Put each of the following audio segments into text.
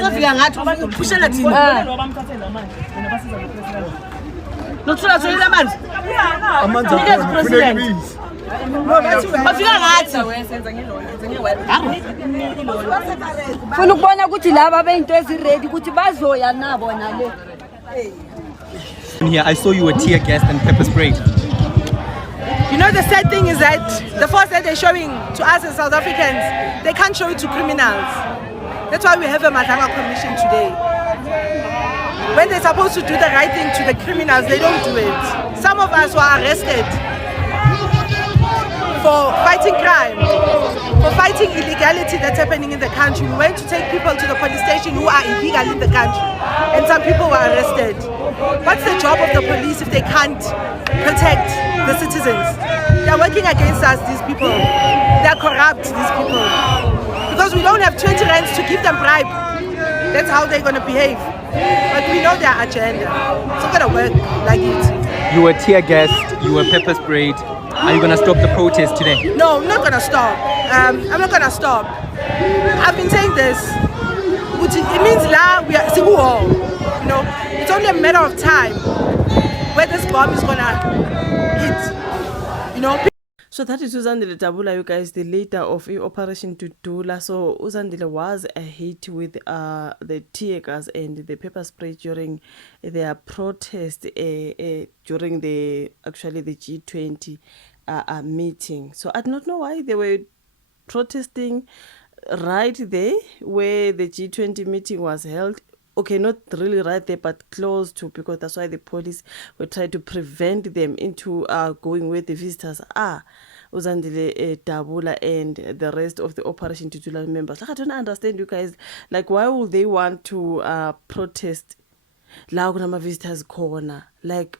Sofika ngathi uphushela thina. Nothula tholela amanzi. Amanzi akhona. Bafika ngathi funa ukubona ukuthi laba beyinto eziready ukuthi bazoya nabo nale. Here, I saw you were tear gassed and pepper sprayed. You know, the sad thing is that the force that they're showing to us as South Africans, they can't show it to criminals. That's why we have a Madanga Commission today. When they're supposed to do the right thing to the criminals, they don't do it. Some of us were arrested for fighting crime, for fighting illegality that's happening in the country. We went to take people to the police station who are illegal in the country, and some people were arrested. What's the job of the police if they can't protect the citizens? They're working against us, these people. They're corrupt, these people. Because we don't have 20 rands to give them bribe. That's how they're going to behave. But we know their agenda. It's not going to work like it. You were tear gassed, you were pepper sprayed. Are you going to stop the protest today? No, I'm not going to stop. I'm not going to stop. I've been saying this. It means we are civil war. You know, it's only a matter of time where this bomb is going to hit. You know. So that is Uzandile Dabula, you guys, the leader of Operation Tutula. So Uzandile was hit with the tear gas and the pepper spray during their protest during the G20 meeting. So I do not know why they were protesting right there where the G20 meeting was held. Okay, not really right there, but close to, because that's why the police were trying to prevent them into going where the visitors are. Uzandile Dabula and the rest of the Operation Tutula members. Like, I don't understand, you guys. Like, why would they want to protest? La kunama visitors corner. Like,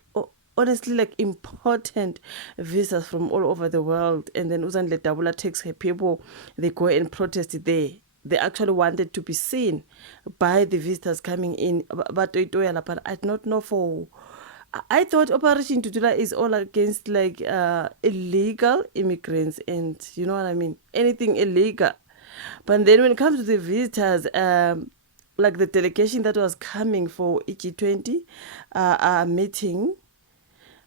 honestly, like important visitors from all over the world. And then Uzandile Dabula takes her people, they go and protest there. They actually wanted to be seen by the visitors coming in. But I do not know for... I thought Operation Tutula is all against like illegal immigrants and you know what I mean? Anything illegal. But then when it comes to the visitors, like the delegation that was coming for G20 meeting,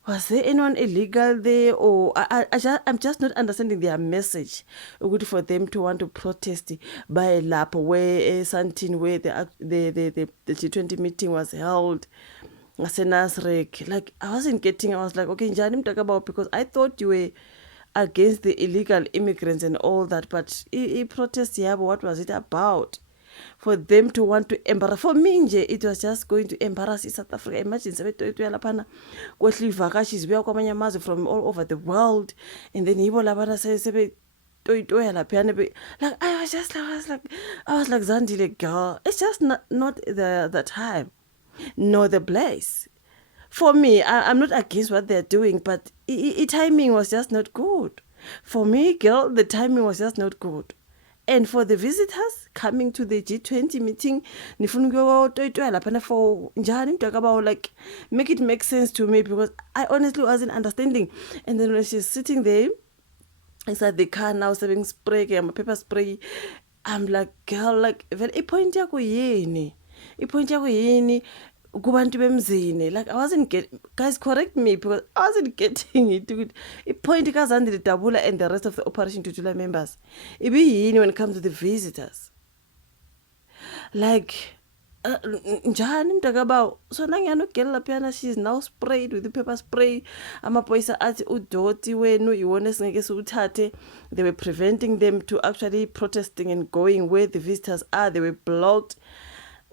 was there anyone illegal there, or I'm just not understanding their message. Good for them to want to protest by a lap where Santin, where the G20 meeting was held. Like I wasn't getting. I was like, okay, Njani talk about, because I thought you were against the illegal immigrants and all that, but protest, yeah, but what was it about? For them to want to embarrass, for me, it was just going to embarrass South Africa. Imagine from all over the world, and then like I was like Zandile, girl, it's just not the time, nor the place. For me, I'm not against what they're doing, but timing was just not good. For me, girl, the timing was just not good. And for the visitors coming to the G20 meeting, for like make it make sense to me, because I honestly wasn't understanding. And then when she's sitting there inside the car now, serving spray, pepper spray, I'm like, girl, like, point yini? Like I wasn't getting, guys, correct me, because I wasn't getting it. Point Kazandile Dabula and the rest of the Operation Tutula members. It be when it comes to the visitors. Like Njani mtakabao. So nangiyano gela piana, she's now sprayed with the pepper spray. Amapoisa ati udoti wenu iwone singeke uthathe. They were preventing them to actually protesting and going where the visitors are. They were blocked.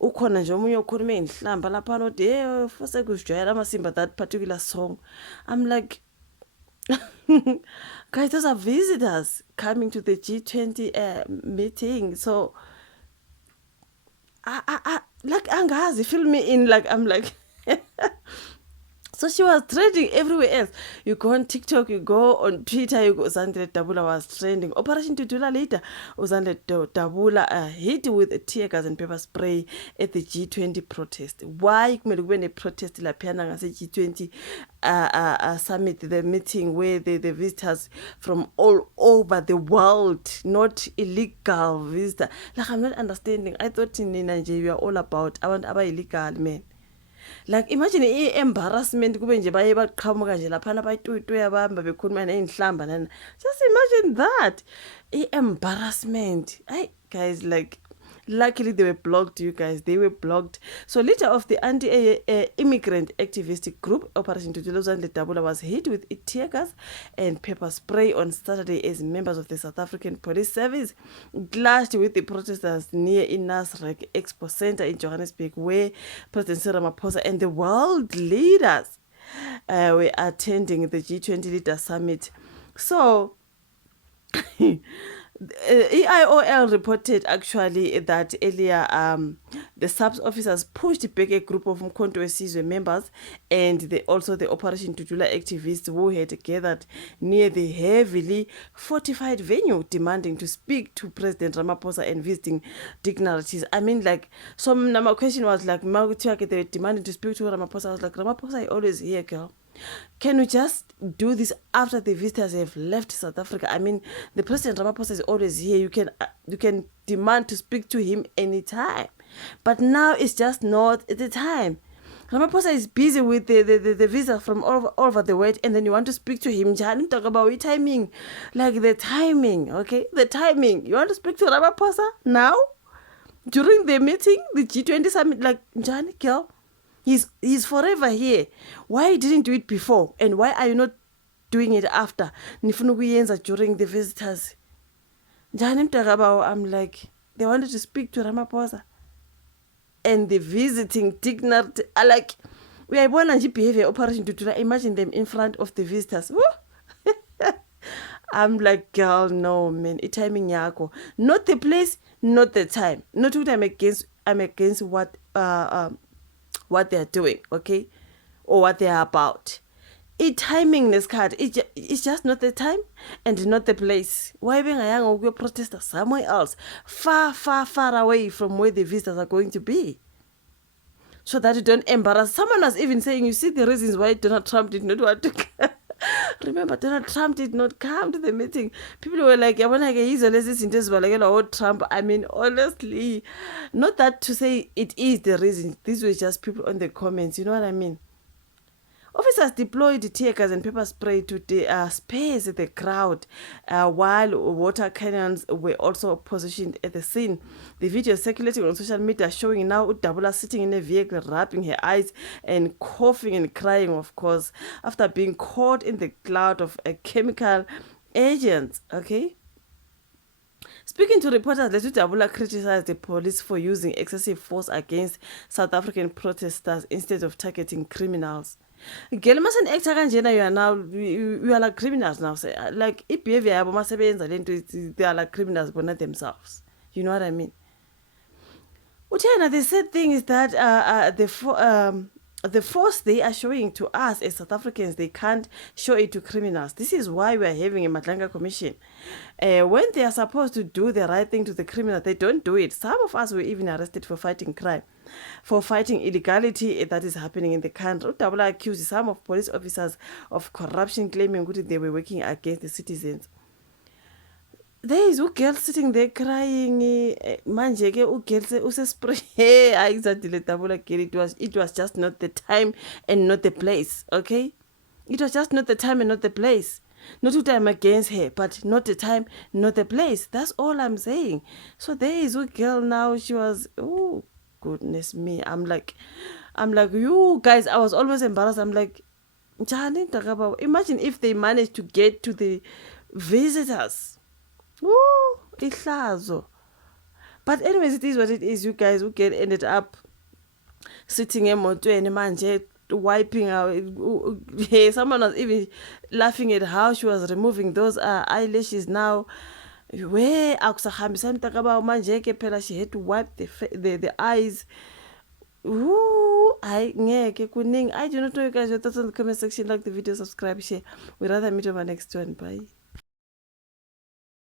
Ukhona nje omunye okhulume inhlamba lapha no de fose kujwayela amasimba that particular song. I'm like, guys, those are visitors coming to the G20 meeting. So I like angazi, fill me in, like I'm like so So she was trending everywhere else. You go on TikTok, you go on Twitter, you go. Zandile Dabula was trending. Operation Tutula later, Zandile Dabula hit with tear gas and pepper spray at the G20 protest. Why when a protest la piana G20 summit, the meeting where the visitors from all over the world, not illegal visitors. Like I'm not understanding. I thought in Nigeria we are all about illegal men. Like imagine embarrassment kube nje baye baqhamuka nje laphana bayitwitwe abamba bekhuluma nezinhlamba nana. Just imagine that. Embarrassment. Hey guys, like luckily they were blocked, you guys. They were blocked. So leader of the anti-immigrant activist group Operation Tutula Zandile Dabula was hit with tear gas and pepper spray on Saturday as members of the South African Police Service clashed with the protesters near Nasrec Expo Center in Johannesburg, where President Cyril Ramaphosa and the world leaders were attending the G20 Leaders Summit. So EIOL reported actually that earlier the SAPS officers pushed back a group of Mkhonto weSizwe members and also the Operation Tutula activists who had gathered near the heavily fortified venue demanding to speak to President Ramaphosa and visiting dignitaries. I mean, like, so my question was like, they were demanding to speak to Ramaphosa. I was like, Ramaphosa is always here, girl. Can we just do this after the visitors have left South Africa? I mean, the President Ramaphosa is always here. You can demand to speak to him anytime. But now it's just not the time. Ramaphosa is busy with the visa from all over the world, and then you want to speak to him. Jani, talk about timing. Like the timing, okay? The timing. You want to speak to Ramaphosa now? During the meeting, the G20 summit, like, Jani, girl. He's forever here. Why you didn't do it before? And why are you not doing it after? Nifuna kuyenza during the visitors. I'm like, they wanted to speak to Ramaphosa. And the visiting dignitary, like, we are born and behavior Operation Tutula. Imagine them in front of the visitors. I'm like, girl, no, man. It's timing yako. Not the place, not the time. Not what I'm against what they're doing, okay, or what they're about. Timing this card, it's just not the time and not the place. Why being a young protester somewhere else, far away from where the visitors are going to be, so that you don't embarrass. Someone was even saying, you see the reasons why Donald Trump did not want to come. Remember, Donald Trump did not come to the meeting. People were like, Trump. I mean, honestly, not that to say it is the reason. These were just people on the comments. You know what I mean? Officers deployed tear gas and pepper spray to space the crowd, while water cannons were also positioned at the scene. The video circulating on social media showing now Dabula sitting in a vehicle, rubbing her eyes and coughing and crying, of course, after being caught in the cloud of chemical agents. Okay. Speaking to reporters, Letu Dabula criticized the police for using excessive force against South African protesters instead of targeting criminals. Girl, mustn't act you are now, you are like criminals now. Say, like, if behavior, they are like criminals, but not themselves. You know what I mean? Uchana, the sad thing is that the force they are showing to us as South Africans, they can't show it to criminals. This is why we are having a Madlanga Commission. When they are supposed to do the right thing to the criminal, they don't do it. Some of us were even arrested for fighting crime, for fighting illegality that is happening in the country. Dabula accused some of police officers of corruption, claiming that they were working against the citizens. There is a girl sitting there crying. Manjeke girl say spray. It was just not the time and not the place. Okay, it was just not the time and not the place. Not that I'm against her, but not the time, not the place. That's all I'm saying. So there is a girl now. She was, oh goodness me. I'm like, you guys. I was almost embarrassed. I'm like, imagine if they managed to get to the visitors. Ooh, ihlazo. But anyways, it is what it is. You guys who ended up sitting in emotweni manje wiping out. Someone was even laughing at how she was removing those eyelashes now. Where akusahambisan takaba manje ke phela she had to wipe the eyes. Ooh, I do not know, you guys. Your thoughts in the comment section. Like the video, subscribe, share. We'd rather meet on my next one. Bye.